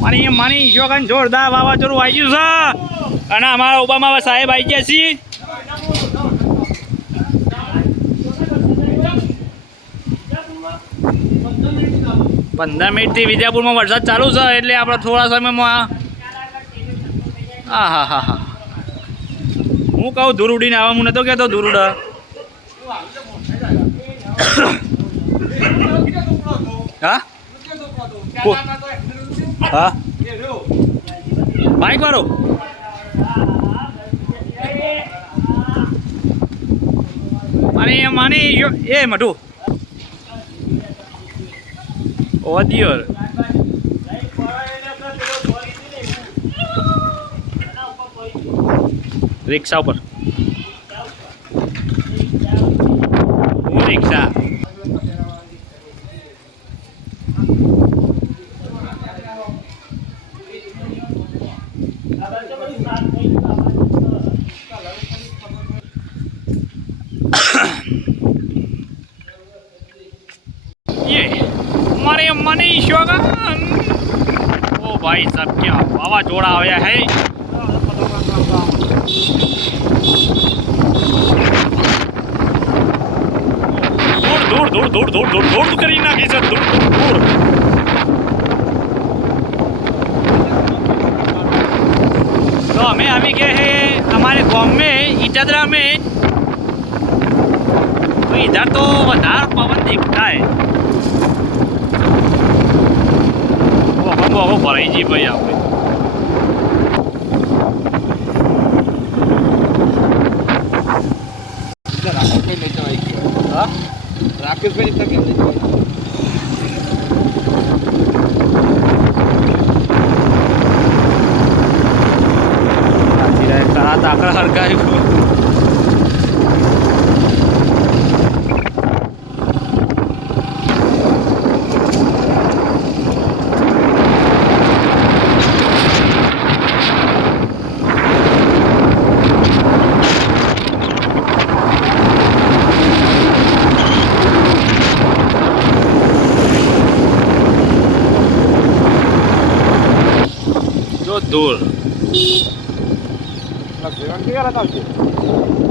મારી માની ઈશ્વરન જોરદાર વાવાઝોડું આવી ગયું છે. અને અમારા ઓબામા સાહેબ આવી ગયા છીએ પંદર મિનિટથી વિદ્યાપુરમાં વરસાદ ચાલુ છે, એટલે આપણે થોડા સમયમાં હા હા હા હા. હું કહું ધૂળ ઉડીને આવવા હું નતો કહેતો ધૂળ ઉડા. હા? હા? બાઈક વાળો માની માની, એ મટુ ઓડિયો રિક્ષા ઉપર હું રિક્ષા ये हमारे मनी शोगन ओ भाई साहब क्या वावाझोड़ा आया है दूर दूर दूर दूर दूर दूर दूर કરી નાખી છે દૂર દૂર દૂર तो हमें अभी गए हैं हमारे गांव में इटदरा में तो इधर तो વધારે પવન दिखता है वो हम वो भराई जी भाई આપણે રાકેશભાઈ લઈ જવાય ગયો હા राकेश भाई इतना कैसे आकड़ा हड़का है જો દૂર ભેગા કેવા હતા